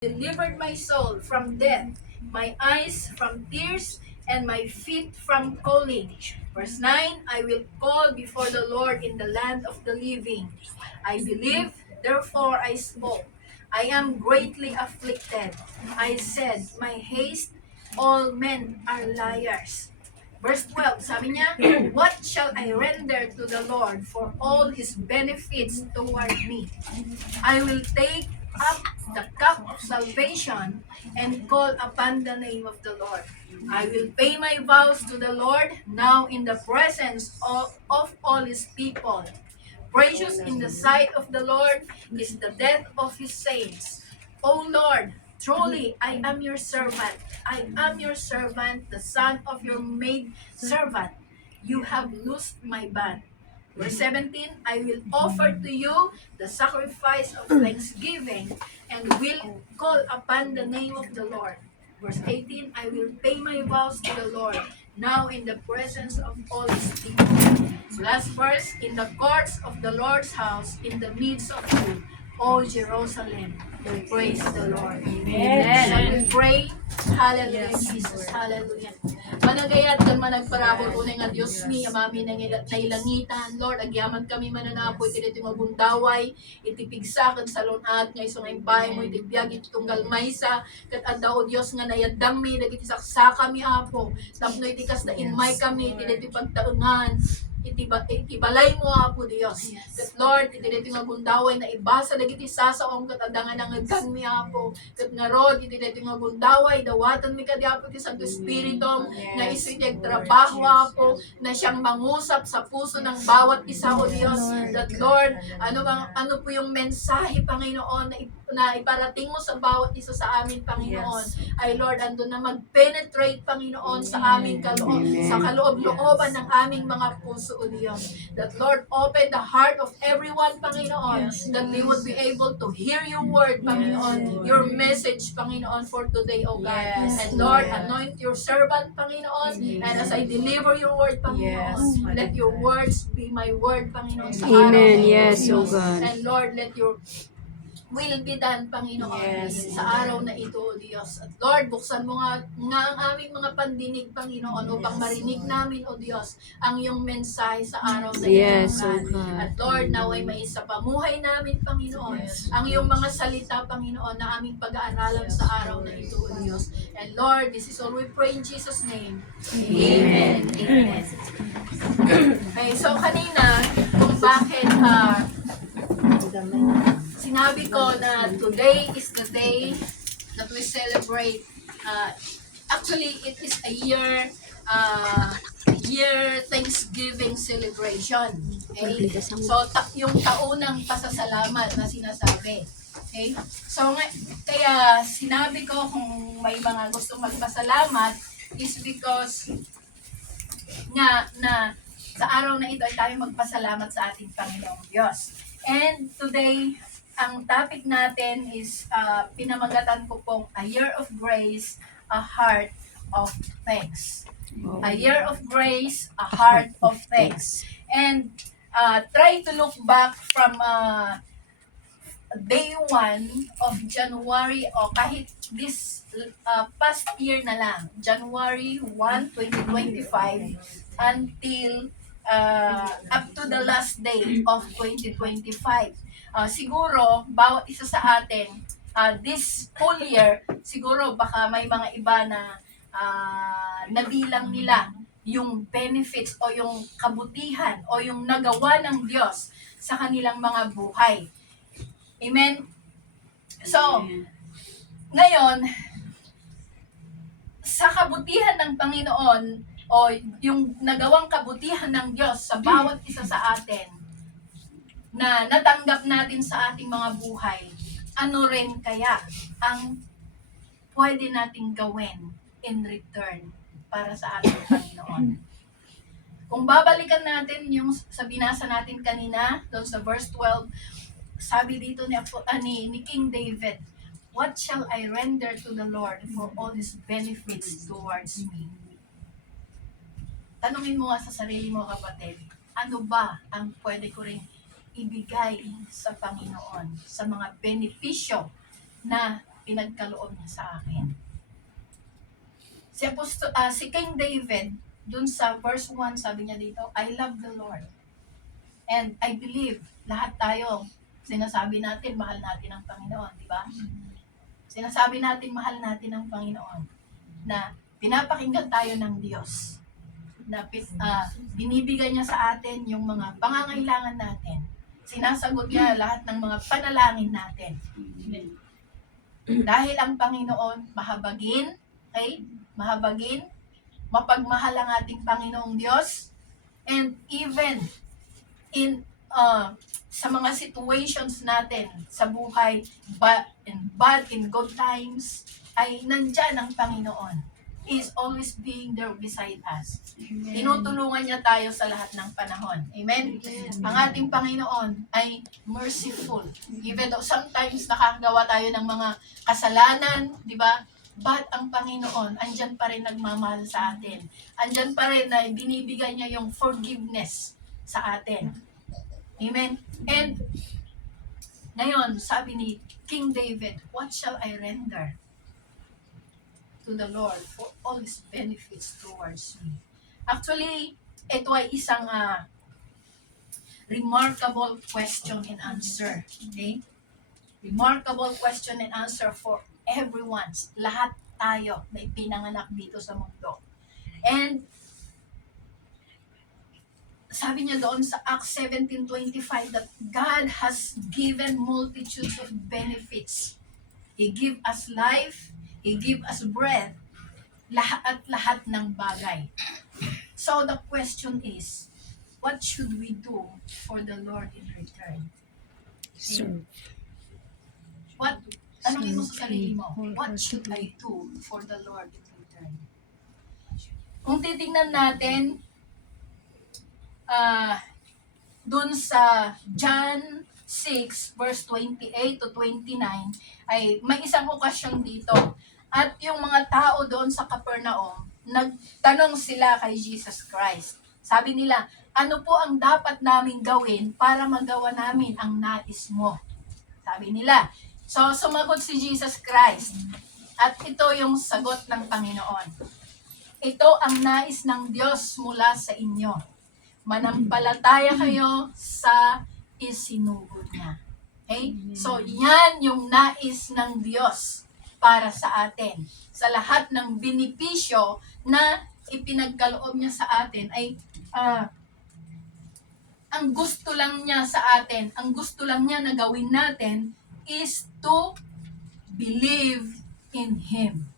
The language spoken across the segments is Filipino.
Delivered my soul from death, my eyes from tears, and my feet from calling. Verse 9, I will call before the Lord in the land of the living. I believe, therefore I spoke. I am greatly afflicted. I said, my haste, all men are liars. Verse 12, sabi niya, what shall I render to the Lord for all His benefits toward me? I will take up the cup of salvation and call upon the name of the Lord. I will pay my vows to the Lord now in the presence of all His people. Precious in the sight of the Lord is the death of His saints. O Lord, truly I am your servant. I am your servant, the son of your maid servant. You have loosed my band. Verse 17, I will offer to you the sacrifice of thanksgiving and will call upon the name of the Lord. Verse 18, I will pay my vows to the Lord now in the presence of all His people. So last verse, in the courts of the Lord's house, in the midst of you, O Jerusalem, praise the Lord. Amen. Shall we pray? Hallelujah, Jesus. Hallelujah. Managayat kan managparabor unay nga Dios mi amami nang nailangitan Lord agyaman kami mananapo iti dito mabundaway iti pigsaken sa lunat nga iso nga impay mo iti biag iti tunggal maysa ket adda o Dios nga nayaddam mi dagiti saksaka mi apo tapno iti kas na inmay kami iti dito pagtaengan iti balay mo apo Dios. Ket Lord iti dito nga bundaway na ibasa dagiti sasaom ket adda nga nangagkan mi apo ket nga rod iti dito nga bundaway dawatan mi kadi apo ti Santo Espiritu na isu iti trabaho apo na siyang mangusap sa puso ng bawat isa o Dios. That Lord ano po yung mensahe Panginoon na iparating mo sa bawat isa sa amin Panginoon ay Lord andun na mag-penetrate Panginoon sa aming sa kaloob-looban ng aming mga puso o Diyos. That Lord open the heart of everyone Panginoon that they would be able to hear your word Panginoon, your message Panginoon for today O God. And Lord anoint your servant Panginoon and as I deliver your word Panginoon, let your words be my word Panginoon sa araw Amen. na ito, Yes, O Diyos. God. And Lord, let your will be done, Panginoon, sa araw na ito, O Diyos. At Lord, buksan mo nga ang aming mga pandinig, Panginoon, upang marinig namin, O Diyos, ang iyong mensahe sa araw na ito, Yes, O God. God. At Lord, naway maisa pamuhay namin, Panginoon, ang iyong mga salita, Panginoon, na aming pag-aaralan sa araw na ito, O Diyos. And Lord, this is all we pray in Jesus' name. Amen. Amen. Okay, so kanina, kung bakit sinabi ko na today is the day that we celebrate. Actually, it is a year Thanksgiving celebration. Okay? So, yung taunang pasasalamat na sinasabi. Okay? So, kaya sinabi ko kung may mga gustong magpasalamat is because na sa araw na ito ay tayo magpasalamat sa ating Panginoong Diyos. And today, ang topic natin is pinamagatan ko pong A Year of Grace, A Heart of Thanks. A Year of Grace, A Heart of Thanks. And try to look back from day 1 of January o kahit this past year na lang, January 1, 2025 until up to the last day of 2025. Siguro, bawat isa sa atin, this whole year, siguro baka may mga iba na nabilang nila yung benefits o yung kabutihan o yung nagawa ng Diyos sa kanilang mga buhay. Amen? So, ngayon, sa kabutihan ng Panginoon o yung nagawang kabutihan ng Diyos sa bawat isa sa atin na natanggap natin sa ating mga buhay, ano rin kaya ang pwede nating gawin in return para sa ating Panginoon? Kung babalikan natin yung sa binasa natin kanina, doon sa verse 12, sabi dito ni King David, what shall I render to the Lord for all His benefits towards me? Tanungin mo nga sa sarili mo, kapatid, ano ba ang pwede ko ring ibigay sa Panginoon sa mga benepisyo na pinagkaloob niya sa akin. Si King David, dun sa verse 1, sabi niya dito, I love the Lord. And I believe, lahat tayo, sinasabi natin, mahal natin ang Panginoon, di ba? Sinasabi natin, mahal natin ang Panginoon, na pinapakinggan tayo ng Diyos, na binibigay niya sa atin yung mga pangangailangan natin. Sinasagot niya lahat ng mga panalangin natin. Dahil ang Panginoon, mahabagin, okay? Mahabagin, mapagmahal ang ating Panginoong Diyos, and even in sa mga situations natin sa buhay, bad in good times, ay nandyan ang Panginoon. He is always being there beside us. Amen. Tinutulungan niya tayo sa lahat ng panahon. Amen? Amen. Ang ating Panginoon ay merciful. Even though sometimes nakagawa tayo ng mga kasalanan, di ba? But ang Panginoon, andyan pa rin nagmamahal sa atin. Andyan pa rin na binibigay niya yung forgiveness sa atin. Amen? And ngayon, sabi ni King David, what shall I render to the Lord for all His benefits towards me? Actually, ito ay isang remarkable question and answer. Okay? Remarkable question and answer for everyone. Lahat tayo na ipinanganak dito sa mundo. And sabi niya doon sa Acts 17:25 that God has given multitudes of benefits. He give us life, He give us breath, lahat ng bagay. So the question is, what should we do for the Lord in return? Serve. Anong mo sa sarili mo? What should I do for the Lord in return? Kung titingnan natin, dun sa John 6 verse 28 to 29 ay may isang okasyon dito. At yung mga tao doon sa Capernaum, nagtanong sila kay Jesus Christ. Sabi nila, ano po ang dapat naming gawin para magawa namin ang nais mo? Sabi nila. So, sumagot si Jesus Christ. At ito yung sagot ng Panginoon. Ito ang nais ng Diyos mula sa inyo. Manampalataya kayo sa isinugod niya. Okay? So, yan yung nais ng Diyos para sa atin. Sa lahat ng benepisyo na ipinagkaloob niya sa atin ay ang gusto lang niya sa atin, ang gusto lang niya na gawin natin is to believe in Him.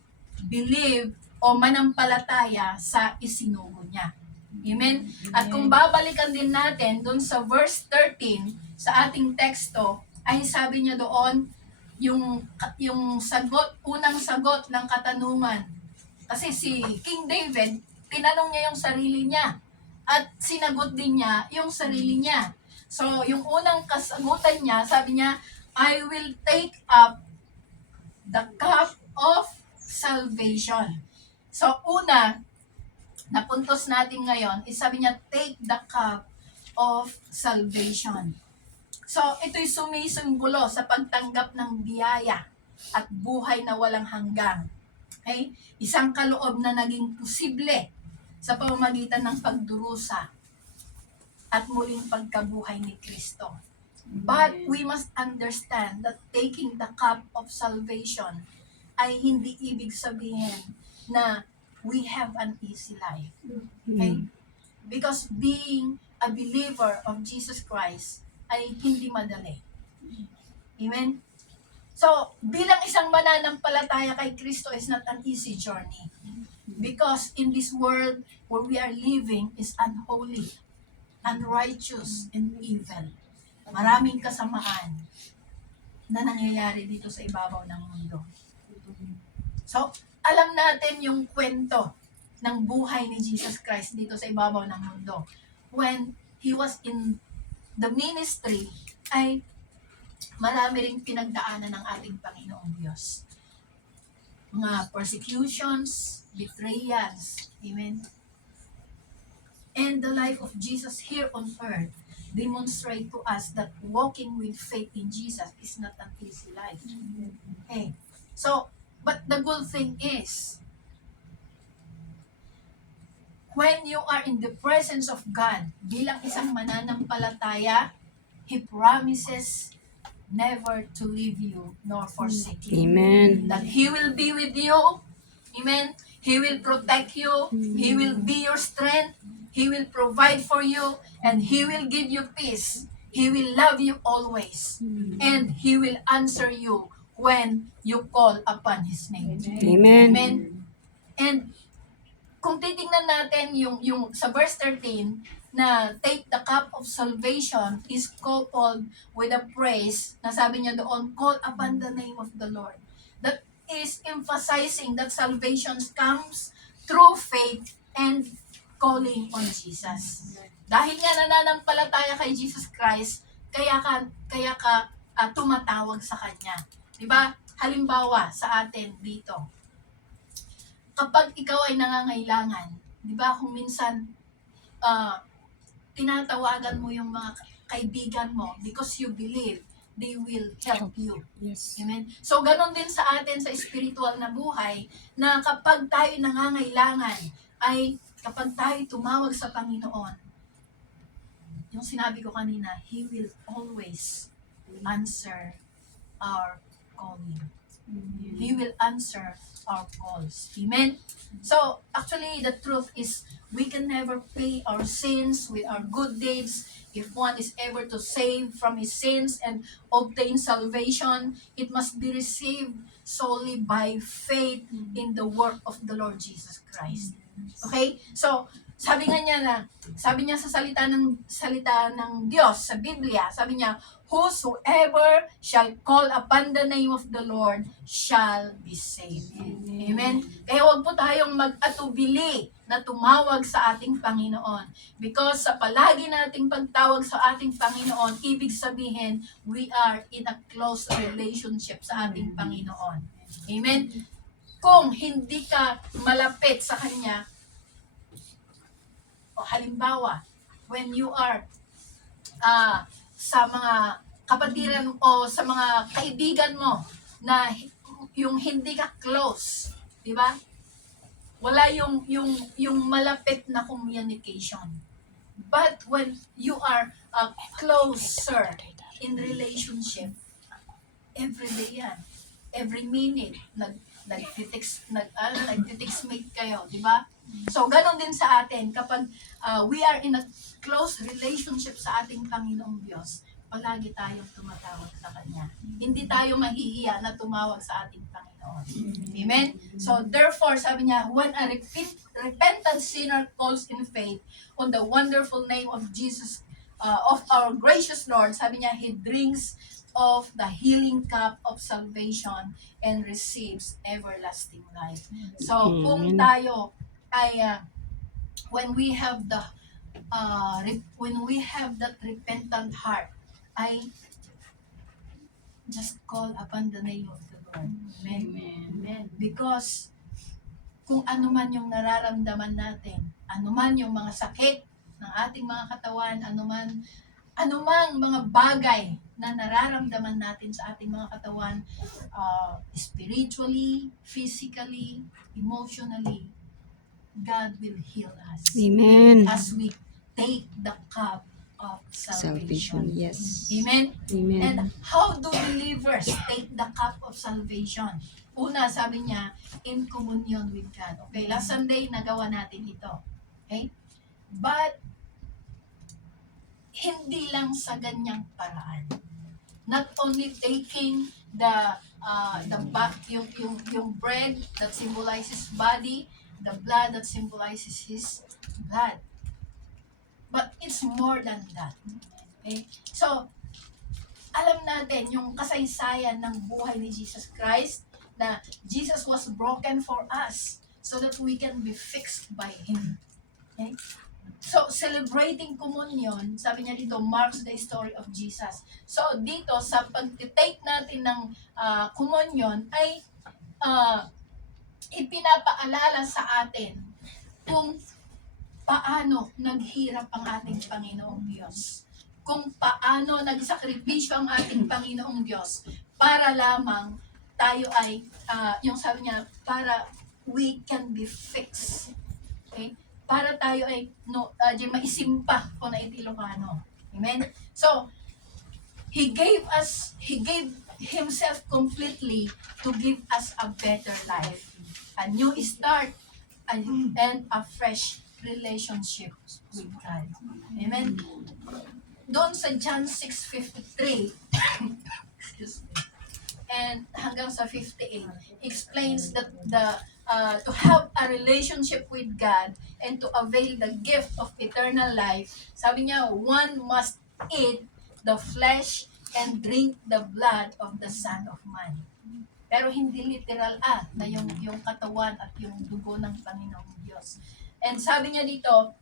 Believe o manampalataya sa isinugod niya. Amen? At kung babalikan din natin doon sa verse 13 sa ating teksto, ay sabi niya doon, yung sagot, unang sagot ng katanungan. Kasi si King David, tinanong niya yung sarili niya. At sinagot din niya yung sarili niya. So, yung unang kasagutan niya, sabi niya, I will take up the cup of salvation. So, una, napuntos natin ngayon, is sabi niya, take the cup of salvation. So, ito'y sumisimbolo sa pagtanggap ng biyaya at buhay na walang hanggang. Okay? Isang kaloob na naging posible sa pamamagitan ng pagdurusa at muling pagkabuhay ni Kristo. But we must understand that taking the cup of salvation ay hindi ibig sabihin na we have an easy life. Okay? Because being a believer of Jesus Christ ay hindi madali. Amen? So, bilang isang mananampalataya kay Kristo is not an easy journey. Because in this world where we are living is unholy, unrighteous, and evil. Maraming kasamaan na nangyayari dito sa ibabaw ng mundo. So, alam natin yung kwento ng buhay ni Jesus Christ dito sa ibabaw ng mundo. When He was in the ministry, ay marami ring pinagdaanan ng ating Panginoong Diyos. Mga persecutions, betrayals, amen? And the life of Jesus here on earth demonstrate to us that walking with faith in Jesus is not an easy life. Okay. So, but the good thing is, when you are in the presence of God, bilang isang mananampalataya, He promises never to leave you nor forsake you. Amen. That He will be with you. Amen. He will protect you. He will be your strength. He will provide for you. And He will give you peace. He will love you always. And He will answer you when you call upon His name. Amen. Amen. And kung titingnan natin yung sa verse 13 na take the cup of salvation is coupled with a praise na sabi niya doon, call upon the name of the Lord. That is emphasizing that salvation comes through faith and calling on Jesus. Dahil nga nananampalataya kay Jesus Christ, kaya ka tumatawag sa Kanya. Diba? Halimbawa sa atin dito, kapag ikaw ay nangangailangan, di ba kung minsan tinatawagan mo yung mga kaibigan mo because you believe they will help you. Yes. Amen? So, ganon din sa atin sa spiritual na buhay na kapag tayo nangangailangan, ay kapag tayo tumawag sa Panginoon, yung sinabi ko kanina, He will always answer our calling. He will answer our calls. Amen? So, actually, the truth is, we can never pay our sins with our good deeds. If one is ever to save from his sins and obtain salvation, it must be received solely by faith in the work of the Lord Jesus Christ. Okay? So, sabi niya sa salita ng Diyos sa Biblia, sabi niya, whosoever shall call upon the name of the Lord shall be saved. Amen? Kaya huwag po tayong mag-atubili na tumawag sa ating Panginoon. Because sa palagi nating pagtawag sa ating Panginoon, ibig sabihin, we are in a close relationship sa ating Panginoon. Amen? Kung hindi ka malapit sa Kanya, o halimbawa, when you are sa mga kapatiran o sa mga kaibigan mo na yung hindi ka close, di ba? Wala yung malapit na communication. But when you are closer in relationship, every day yan, every minute, nag-text mate kayo, di ba? So, ganon din sa atin, kapag we are in a close relationship sa ating Panginoong Diyos, palagi tayong tumatawag sa Kanya. Hindi tayo mahihiya na tumawag sa ating Panginoon. Amen? So, therefore, sabi niya, when a repentant sinner calls in faith on the wonderful name of Jesus, of our gracious Lord, sabi niya, he drinks of the healing cup of salvation and receives everlasting life. So, kung tayo ay when we have that repentant heart, ay just call upon the name of the Lord. Amen. Amen. Because kung ano man yung nararamdaman natin, ano man yung mga sakit ng ating mga katawan, anumang mga bagay na nararamdaman natin sa ating mga katawan, spiritually, physically, emotionally, God will heal us. Amen. As we take the cup of salvation. Yes. Amen? Amen. And how do believers take the cup of salvation? Una, sabi niya, in communion with God. Okay, last Sunday, nagawa natin ito. Okay? But, hindi lang sa ganyang paraan. Not only taking yung bread that symbolizes body, the blood that symbolizes His blood. But it's more than that. Okay? So, alam natin yung kasaysayan ng buhay ni Jesus Christ, na Jesus was broken for us so that we can be fixed by Him. Okay? So, celebrating communion, sabi niya dito, marks the story of Jesus. So, dito, sa pag-take natin ng communion, ay ipinapaalala sa atin kung paano naghirap ang ating Panginoong Diyos. Kung paano nagsakripisyo ang ating Panginoong Diyos para lamang tayo ay, yung sabi niya, para we can be fixed. Okay? Para tayo ay, di maisimpa kung na Ilocano. Amen? So, He gave Himself completely to give us a better life. A new start, and a fresh relationship with God. Amen? Doon sa John 6:53, excuse me, and hanggang sa 58, explains that to have a relationship with God and to avail the gift of eternal life, sabi niya, one must eat the flesh and drink the blood of the Son of Man. Pero hindi literal na yung katawan at yung dugo ng Panginoong Diyos. And sabi niya dito,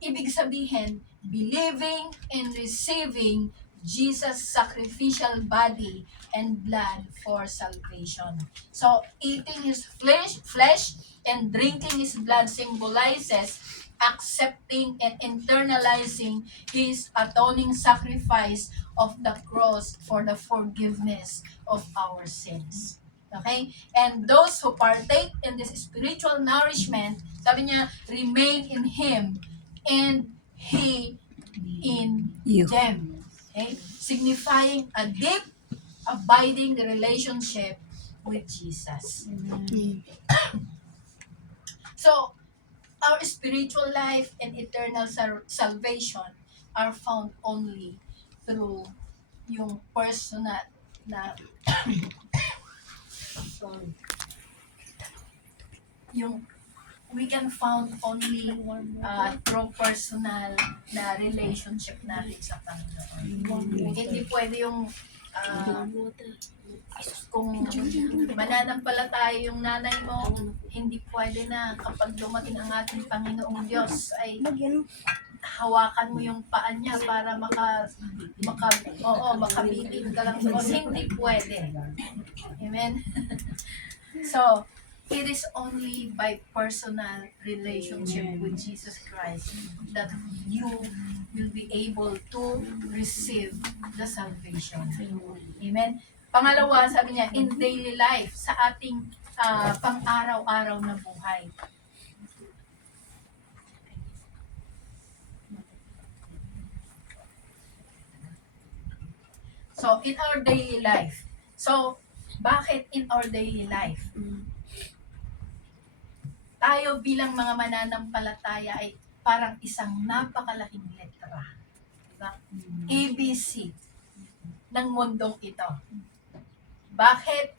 ibig sabihin, believing and receiving Jesus' sacrificial body and blood for salvation. So, eating His flesh and drinking His blood symbolizes accepting and internalizing His atoning sacrifice of the cross for the forgiveness of our sins. Okay? And those who partake in this spiritual nourishment, sabi niya, remain in Him and He in them. Okay? Signifying a deep, abiding relationship with Jesus. So, our spiritual life and eternal salvation are found only through yung personal na sorry, yung we can found only through personal na relationship natin sa Panginoon. Hindi pwede yung kung mananampalataya yung nanay mo, hindi pwede na kapag dumating ang ating Panginoong Diyos ay hawakan mo yung paa niya para makabitin ka lang doon. Hindi pwede. Amen? So, it is only by personal relationship with Jesus Christ that you will be able to receive the salvation. Amen? Pangalawa, sabi niya, in daily life, sa ating pang-araw-araw na buhay. So, in our daily life. So, bakit in our daily life? Tayo bilang mga mananampalataya ay parang isang napakalaking letra. Diba? ABC ng mundong ito. Bakit?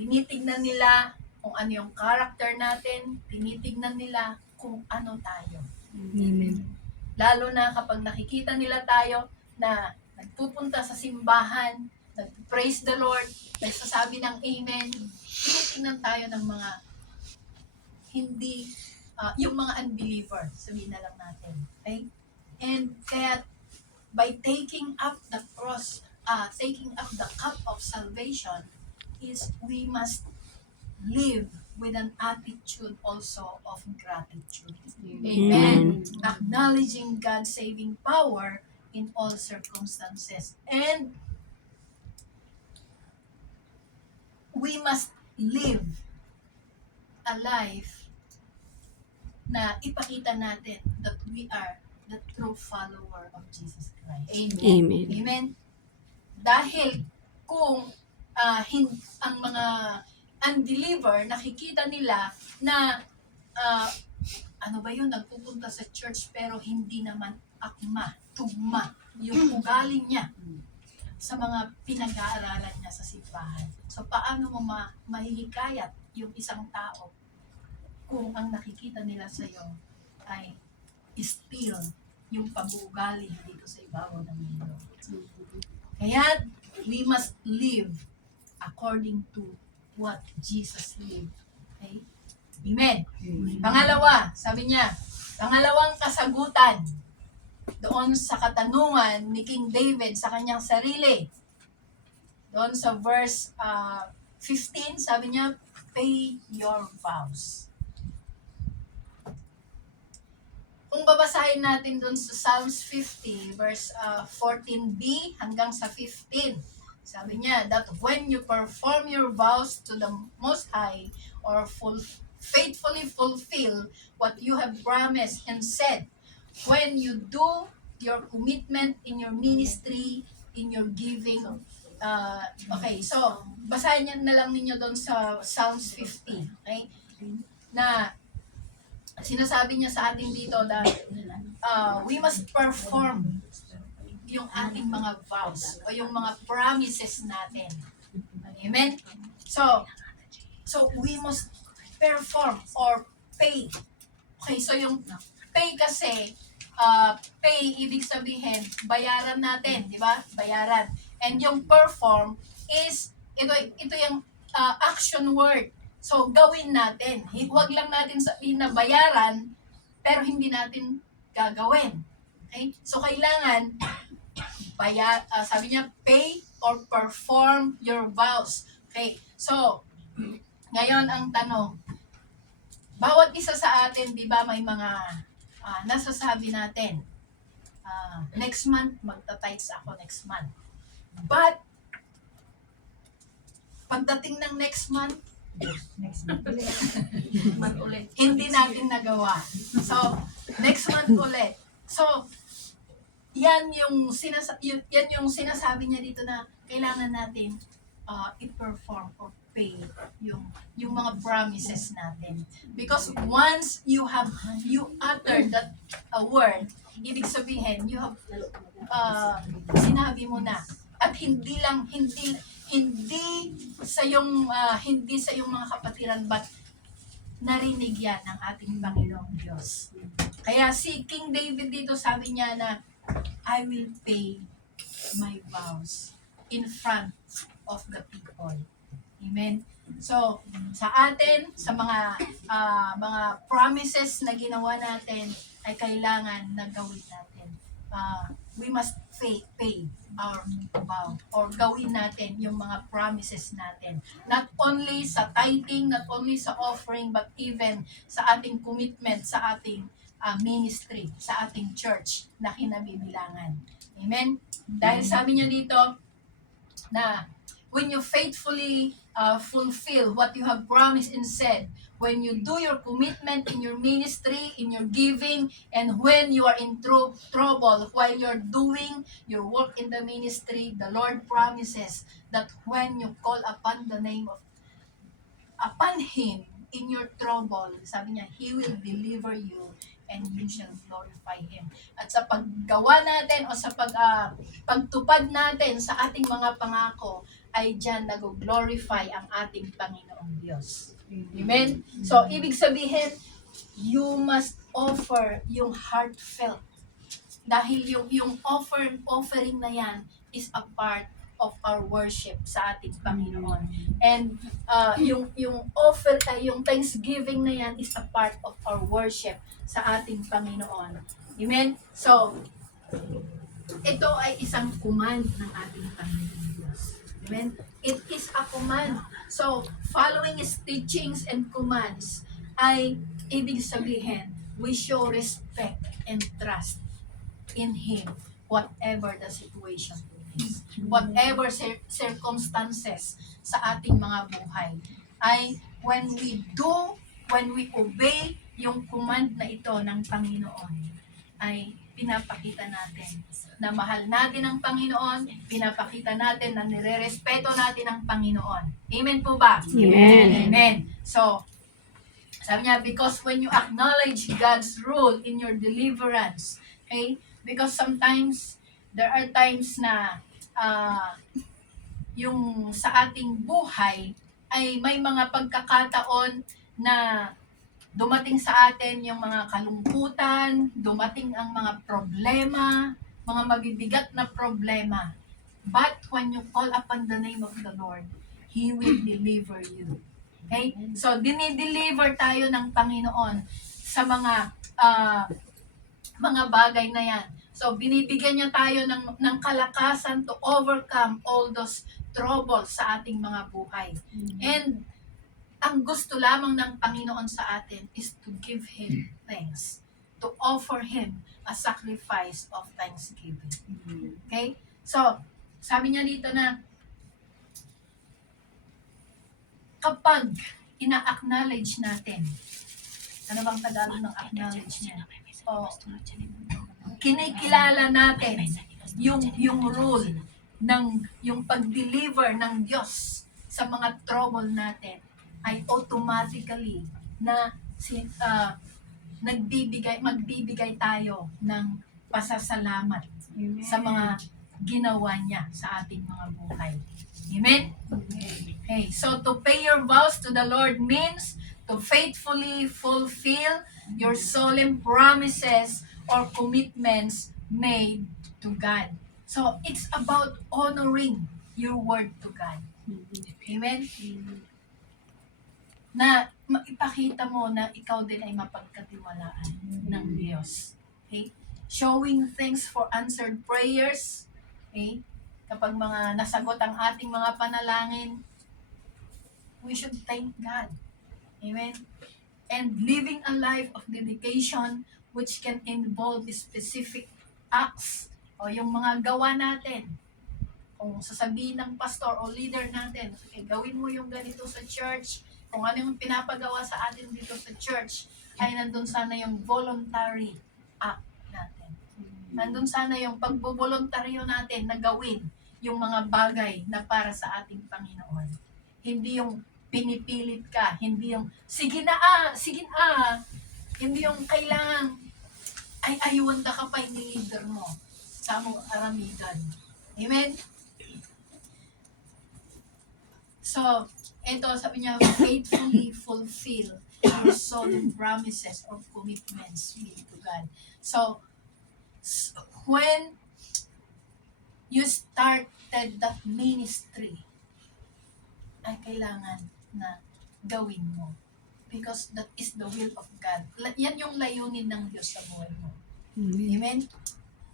Tinitignan nila kung ano yung character natin, tinitignan nila kung ano tayo. Amen. Lalo na kapag nakikita nila tayo na nagpupunta sa simbahan, nag-praise the Lord, nagsasabi ng Amen, tinitingnan tayo ng mga hindi, yung mga unbeliever, sabihin na lang natin. Okay? And kaya, by taking up the cross, taking up the cup of salvation, is we must live with an attitude also of gratitude. Amen. Acknowledging God's saving power in all circumstances. And we must live a life na ipakita natin that we are the true follower of Jesus Christ. Amen. Amen. Dahil kung ang mga unbeliever, nakikita nila na ano ba yun, nagpupunta sa church pero hindi naman tugma yung ugali niya sa mga pinag-aaralan niya sa simbahan. So, paano mo mahihikayat yung isang tao kung ang nakikita nila sa iyo ay still yung pag-uugali dito sa ibabaw ng mundo. Kaya, we must live according to what Jesus lived. Okay? Amen. Pangalawa, sabi niya, pangalawang kasagutan doon sa katanungan ni King David sa kanyang sarili. Doon sa verse 15, sabi niya, pay your vows. Kung babasahin natin doon sa Psalms 50, verse 14b hanggang sa 15, Sabi niya that when you perform your vows to the Most High or faithfully fulfill what you have promised and said, when you do your commitment in your ministry, in your giving. Okay, so basahin niyo na lang ninyo doon sa Psalms 50, okay? Na sinasabi niya sa atin dito na we must perform yung ating mga vows o yung mga promises natin. Amen? So we must perform or pay. Okay, so yung pay kasi, pay, ibig sabihin, bayaran natin, di ba? Bayaran. And yung perform is, ito yung action word. So, gawin natin. Huwag lang natin sabihin na bayaran, pero hindi natin gagawin. Okay? So, kailangan, sabi niya, pay or perform your vows. Okay? So, ngayon ang tanong, bawat isa sa atin, di ba, may mga nasasabi natin. Next month, magta-tithes ako next month. But, pagdating ng next month ulit, hindi natin nagawa. So, next month ulit. So, yan yung sinasabi niya dito na kailangan natin i-perform or pay yung mga promises natin. Because once you utter that word, ibig sabihin, you have sinabi mo na. At hindi sa yung mga kapatiran, but narinig yan ng ating Panginoong Diyos. Kaya si King David dito sabi niya na, I will pay my vows in front of the people. Amen. So, sa atin, sa mga promises na ginawa natin, ay kailangan na gawin natin. We must pay our vow or gawin natin yung mga promises natin. Not only sa tithing, not only sa offering, but even sa ating commitment, sa ating ministry, sa ating church na kinabibilangan. Amen? Dahil sabi niya dito na when you faithfully fulfill what you have promised and said, when you do your commitment in your ministry, in your giving, and when you are in trouble while you're doing your work in the ministry, the Lord promises that when you call upon Him in your trouble, sabi niya, He will deliver you and you shall glorify Him. At sa paggawa natin o sa pagtupad natin sa ating mga pangako, ay dyan nag-glorify ang ating Panginoong Diyos. Amen? So, ibig sabihin, you must offer yung heartfelt. Dahil yung offering na yan is a part of our worship sa ating Panginoon. And yung thanksgiving na yan is a part of our worship sa ating Panginoon. Amen? So, ito ay isang command ng ating Panginoon Diyos. Amen? It is a command. So, following His teachings and commands ay ibig sabihin, we show respect and trust in Him, whatever the situation is. Whatever circumstances sa ating mga buhay, ay when we obey yung command na ito ng Panginoon, ay pinapakita natin na mahal natin ang Panginoon, pinapakita natin na nirerespeto natin ang Panginoon. Amen po ba? Amen. Amen. So, sabi niya, because when you acknowledge God's rule in your deliverance, okay? Because sometimes, there are times na yung sa ating buhay ay may mga pagkakataon na dumating sa atin yung mga kalungkutan, dumating ang mga problema, mga mabibigat na problema. But when you call upon the name of the Lord, He will deliver you. Okay? So, dinideliver tayo ng Panginoon sa mga bagay na yan. So, binibigyan niya tayo ng kalakasan to overcome all those troubles sa ating mga buhay. And ang gusto lamang ng Panginoon sa atin is to give Him thanks, to offer Him a sacrifice of thanksgiving. Okay? So, sabi niya dito na, kapag ina-acknowledge natin, ano bang Tagalog ng acknowledge niya? O, kinikilala natin yung role ng yung pag-deliver ng Diyos sa mga trouble natin, ay automatically na magbibigay tayo ng pasasalamat sa mga ginawa niya sa ating mga buhay. Amen? Okay, so to pay your vows to the Lord means to faithfully fulfill your solemn promises or commitments made to God. So it's about honoring your word to God. Amen? Na maipakita mo na ikaw din ay mapagkatiwalaan ng Diyos. Okay? Showing thanks for answered prayers. Okay? Kapag mga nasagot ang ating mga panalangin, we should thank God. Amen? And living a life of dedication which can involve specific acts o yung mga gawa natin. Kung sasabihin ng pastor o leader natin, okay, gawin mo yung ganito sa church, kung ano yung pinapagawa sa atin dito sa church, ay nandun sana yung voluntary act natin. Nandun sana yung pagbobolontaryo natin na gawin yung mga bagay na para sa ating Panginoon. Hindi yung pinipilit ka, hindi yung sige na, hindi yung kailangan ay ayuan ka pa yung leader mo sa mong aramidan. Amen? So, ito sabi niya, faithfully fulfill your solemn promises or commitments made to God. So, when you started that ministry, ay kailangan na gawin mo. Because that is the will of God. Yan yung layunin ng Diyos sa buhay mo. Amen?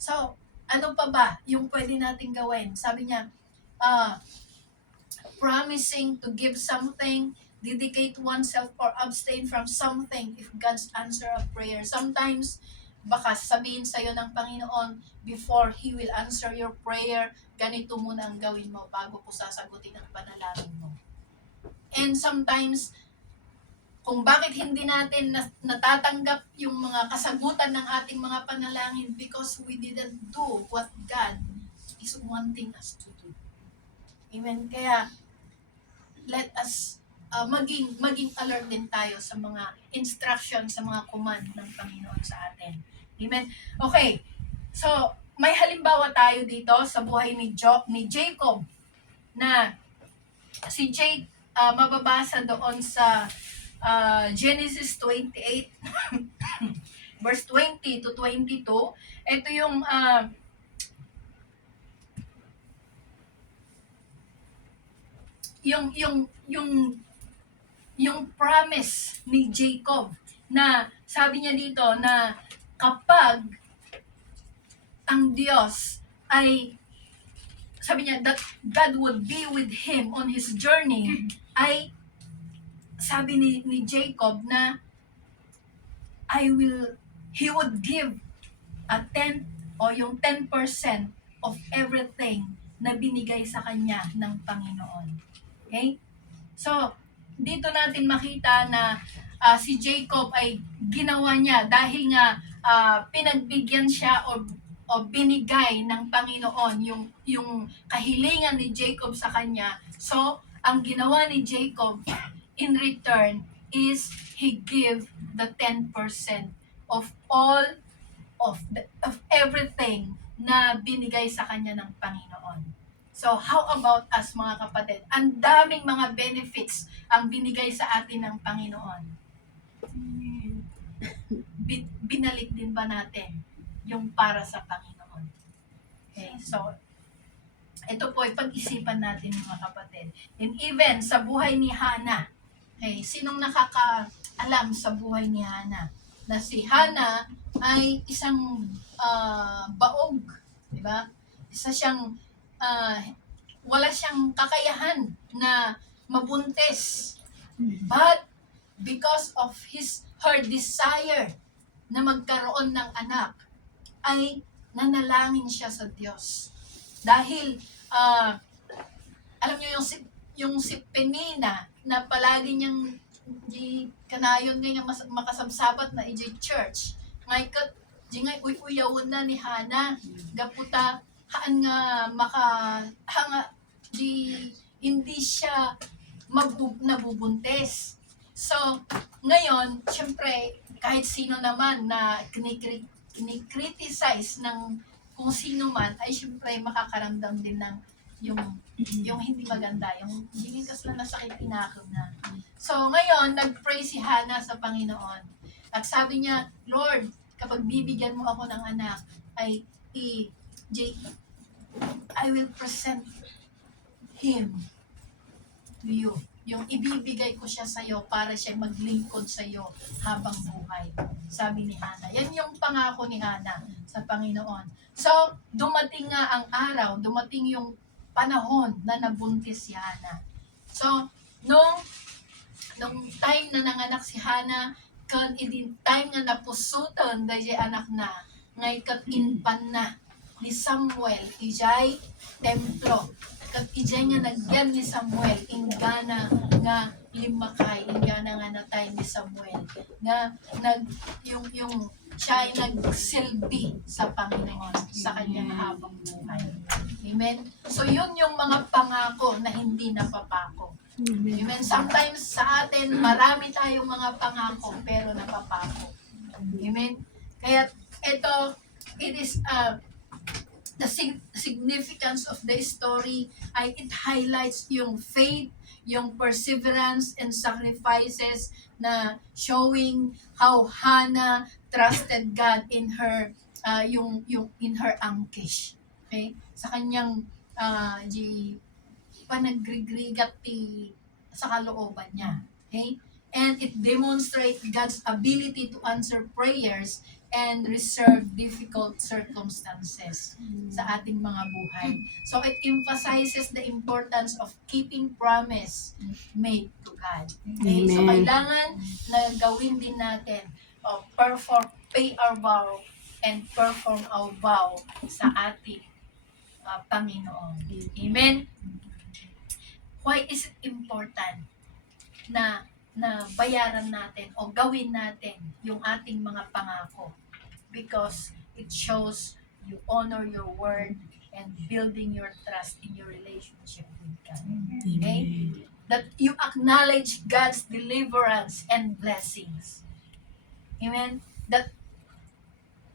So, ano pa ba yung pwede nating gawin? Sabi niya, promising to give something, dedicate oneself or abstain from something if God's answer a prayer. Sometimes, baka sabihin sa'yo ng Panginoon, before He will answer your prayer, ganito muna ang gawin mo bago ko sasagutin ang panalangin mo. And sometimes, kung bakit hindi natin natatanggap yung mga kasagutan ng ating mga panalangin because we didn't do what God is wanting us to do. Amen? Kaya, let us maging alert din tayo sa mga instruction, sa mga command ng Panginoon sa atin. Amen? Okay. So, may halimbawa tayo dito sa buhay ni Jacob na si Jacob, mababasa doon sa Genesis 28 verse 20 to 22. Ito yung promise ni Jacob na sabi niya dito na kapag ang Diyos ay sabi niya that God would be with him on his journey, ay sabi ni Jacob na he would give a 10 o yung 10% of everything na binigay sa kanya ng Panginoon. Okay? So, dito natin makita na si Jacob ay ginawa niya dahil nga pinagbigyan siya o binigay ng Panginoon yung kahilingan ni Jacob sa kanya. So, ang ginawa ni Jacob in return is he give the 10% of all of everything na binigay sa kanya ng Panginoon. So, how about us mga kapatid? Ang daming mga benefits ang binigay sa atin ng Panginoon. Binalik din ba natin yung para sa Panginoon? Okay, so, ito po ay pag-isipan natin mga kapatid. And even sa buhay ni Hana, okay, sinong nakakaalam sa buhay ni Hana? Na si Hana ay isang baog, di ba? Isa siyang wala siyang kakayahan na mabuntis. But because of her desire na magkaroon ng anak, ay nanalangin siya sa Diyos. Dahil alam niyo yung yung si Penina na palagi niyang di kanayon nga makasabsabat na iji church. Ngay kat di ngay uyawon na ni Hana gaputa haan nga hanga di hindi siya nabubuntes. So, ngayon, syempre, kahit sino naman na kinikriticize ng kung sino man, ay syempre makakaramdam din ng yung hindi maganda, yung hindi kasi na nasakit inakot na. So, ngayon, nag-pray si Hana sa Panginoon. At sabi niya, Lord, kapag bibigyan mo ako ng anak, ay I will present him to you. Yung ibibigay ko siya sa iyo para siya maglingkod sa iyo habang buhay. Sabi ni Hana. Yan yung pangako ni Hana sa Panginoon. So, dumating nga ang araw, dumating yung panahon na nabuntis si Hana. So, nung time na nanganak si Hana, kan idin time nga napusutan dahil anak na, ngay kat inpan na ni Samuel, ijay templo. Kat ijay nga nagyan ni Samuel, ingana nga limakay, ingana nga natay ni Samuel. Nga, yung siya ay nagsilbi sa Panginoon sa kanyang habang buhay. Amen? So, yun yung mga pangako na hindi napapako. Amen? Sometimes sa atin, marami tayong mga pangako, pero napapako. Amen? Kaya, it is the significance of the story ay it highlights yung faith, yung perseverance and sacrifices na showing how Hannah trusted God in her yung in her anguish. Okay? Sa kanyang panagrigrigat sa kalooban niya. Okay? And it demonstrates God's ability to answer prayers and reserve difficult circumstances sa ating mga buhay. So it emphasizes the importance of keeping promise made to God. Okay? Amen. So kailangan na gawin din natin pay our vow and perform our vow sa ating Panginoon. Amen? Why is it important na bayaran natin o gawin natin yung ating mga pangako? Because it shows you honor your word and building your trust in your relationship with God. Okay? That you acknowledge God's deliverance and blessings. Amen? That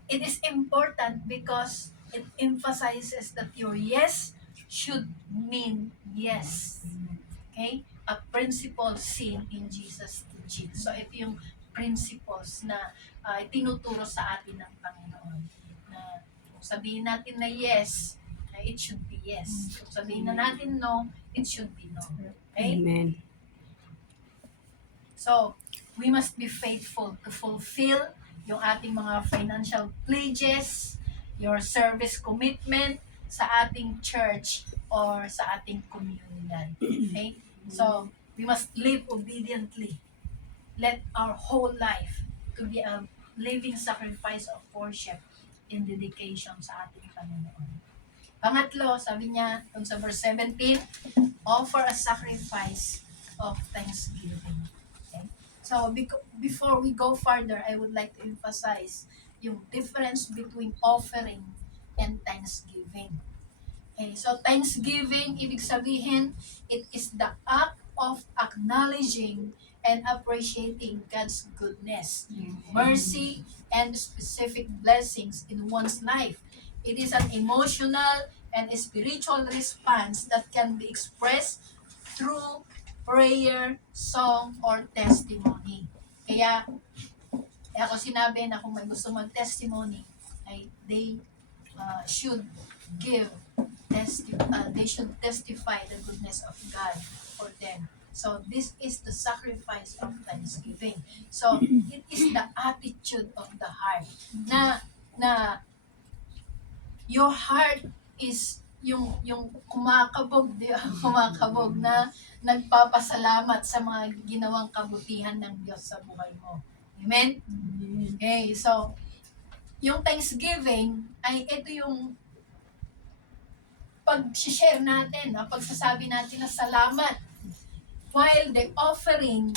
it is important because it emphasizes that your yes should mean yes. Okay? A principle seen in Jesus' teaching. So, ito yung principles na tinuturo sa atin ng Panginoon. Na kung sabihin natin na yes, it should be yes. Kung sabihin na natin no, it should be no. Okay? Amen. So, we must be faithful to fulfill yung ating mga financial pledges, your service commitment sa ating church or sa ating communion. Okay? So, we must live obediently. Let our whole life to be a living sacrifice of worship and dedication sa ating Panginoon. Pangatlo, sabi niya, dun sa verse 17, offer a sacrifice of thanksgiving. Okay? So, before we go further, I would like to emphasize yung difference between offering and thanksgiving. Okay, so thanksgiving, ibig sabihin, it is the act of acknowledging and appreciating God's goodness, mercy, and specific blessings in one's life. It is an emotional and spiritual response that can be expressed through prayer, song, or testimony. Kaya ako sinabi na kung may gusto mag-testimony, ay they should they should testify the goodness of God for them. So this is the sacrifice of thanksgiving. So it is the attitude of the heart na your heart is yung kumakabog, kumakabog na nagpapasalamat sa mga ginawang kabutihan ng Diyos sa buhay mo. Amen? Okay, so yung thanksgiving ay ito yung pag-share natin, pagsasabi natin na salamat while the offering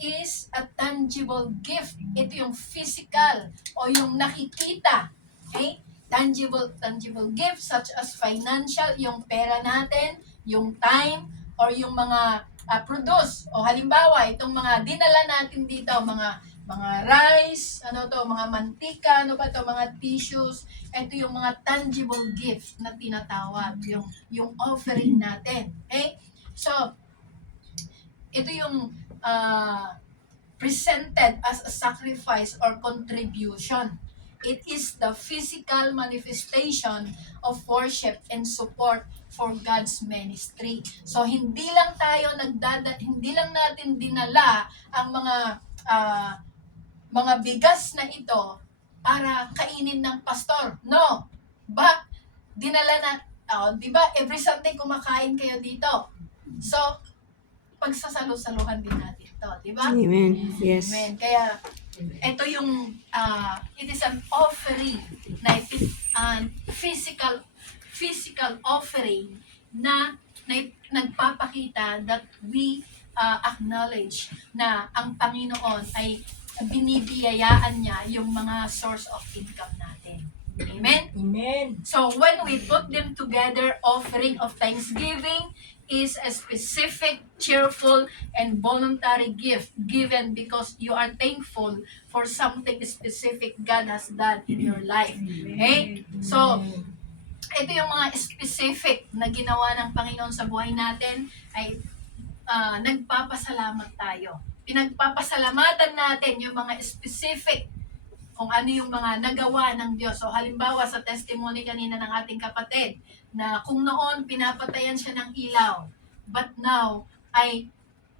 is a tangible gift. Ito yung physical o yung nakikita. Okay? Tangible gifts such as financial, yung pera natin, yung time, or yung mga produce. O halimbawa, itong mga dinala natin dito, mga rice, mga mantika, mga tissues. Ito yung mga tangible gifts na tinatawag, yung offering natin. Okay? So, ito yung presented as a sacrifice or contribution. It is the physical manifestation of worship and support for God's ministry. So hindi lang natin dinala ang mga bigas na ito para kainin ng pastor. No. But dinala na, di ba every Sunday kumakain kayo dito. So pagsasalo-saluhan din natin to, di ba? Amen. Yes. Amen. Kaya ito yung it is an offering na physical offering na nagpapakita that we acknowledge na ang Panginoon ay binibiyayaan niya yung mga source of income natin. Amen? Amen. So when we put them together, offering of thanksgiving is a specific, cheerful, and voluntary gift given because you are thankful for something specific God has done in your life. Okay? So, ito yung mga specific na ginawa ng Panginoon sa buhay natin ay nagpapasalamat tayo. Pinagpapasalamatan natin yung mga specific kung ano yung mga nagawa ng Diyos. So halimbawa sa testimony kanina ng ating kapatid, na kung noon pinapatayan siya ng ilaw, but now ay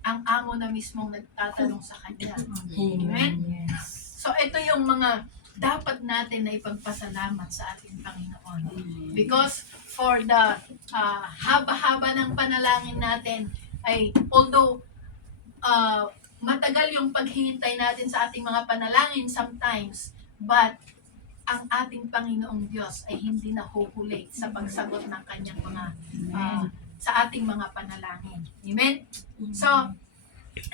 ang amo na mismong nagtatanong sa kanya. Amen? Yes. So ito yung mga dapat natin na ipagpasalamat sa ating Panginoon. Because for the haba-haba ng panalangin natin, ay although matagal yung paghihintay natin sa ating mga panalangin sometimes, but ang ating Panginoong Diyos ay hindi nahuhuli sa pagsagot ng kanyang mga sa ating mga panalangin. Amen? So,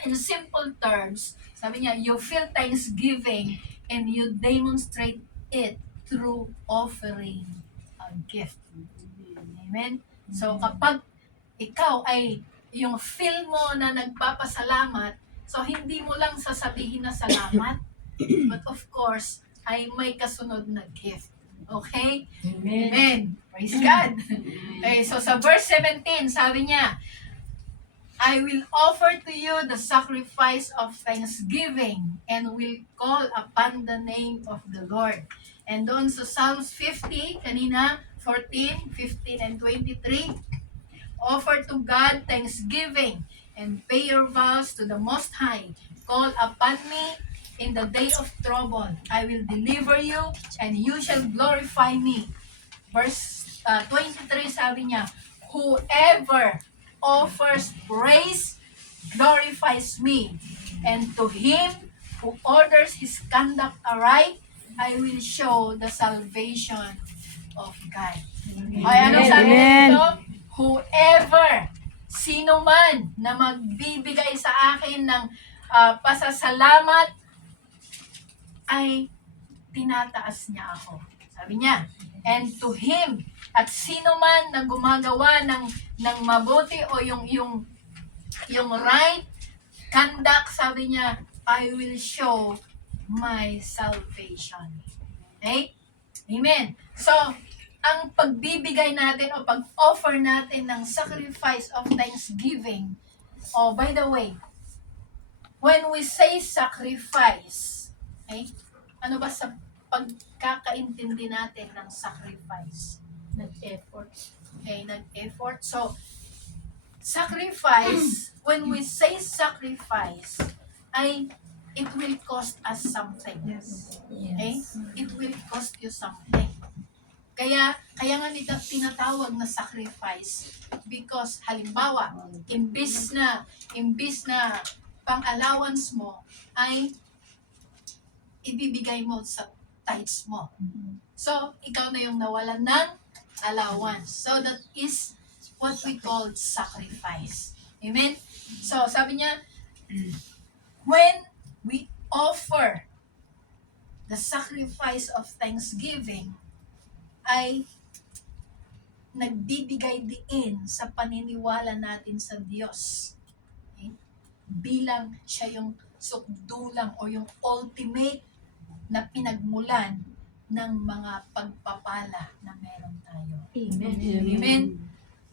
in simple terms, sabi niya, you feel thanksgiving and you demonstrate it through offering a gift. Amen? So, kapag ikaw ay yung feel mo na nagpapasalamat, so hindi mo lang sasabihin na salamat, but of course, ay may kasunod na gift. Okay? Amen. Amen. Praise God. Okay, so sa verse 17, sabi niya, I will offer to you the sacrifice of thanksgiving and will call upon the name of the Lord. And doon sa Psalms 50, kanina, 14, 15, and 23, offer to God thanksgiving and pay your vows to the Most High. Call upon me in the day of trouble. I will deliver you and you shall glorify me. Verse 23 sabi niya, whoever offers praise glorifies me. And to him who orders his conduct aright, I will show the salvation of God. Ay, ano sabi Amen. dito? Whoever, sino man na magbibigay sa akin ng pasasalamat, ay tinataas niya ako. Sabi niya, and to him, at sino man na gumagawa ng mabuti o yung right conduct, sabi niya, I will show my salvation. Okay? Amen. So, ang pagbibigay natin o pag-offer natin ng sacrifice of thanksgiving, by the way, when we say sacrifice, okay, ano ba sa pagkakaintindi natin ng sacrifice? Nag-effort. Okay, nag-effort. So, sacrifice, when we say sacrifice, ay it will cost us something. Yes. Okay? It will cost you something. Kaya nga nito tinatawag na sacrifice because halimbawa, imbis na pang-allowance mo ay ibibigay mo sa tithes mo. So, ikaw na yung nawalan ng allowance. So, that is what we call sacrifice. Amen? So, sabi niya, when we offer the sacrifice of thanksgiving, ay nagbibigay diin sa paniniwala natin sa Diyos. Okay? Bilang siya yung sukdulang o yung ultimate na pinagmulan ng mga pagpapala na meron tayo. Amen. Amen?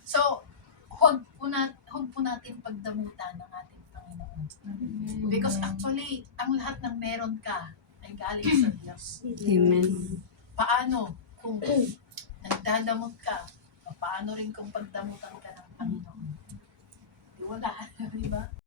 So, huwag po natin pagdamutan ng ating Panginoon. Because actually, ang lahat ng meron ka ay galing sa Diyos. Amen. Paano kung nagdadamot ka, o paano rin kung pagdamutan ka ng Panginoon? Di wala, di ba?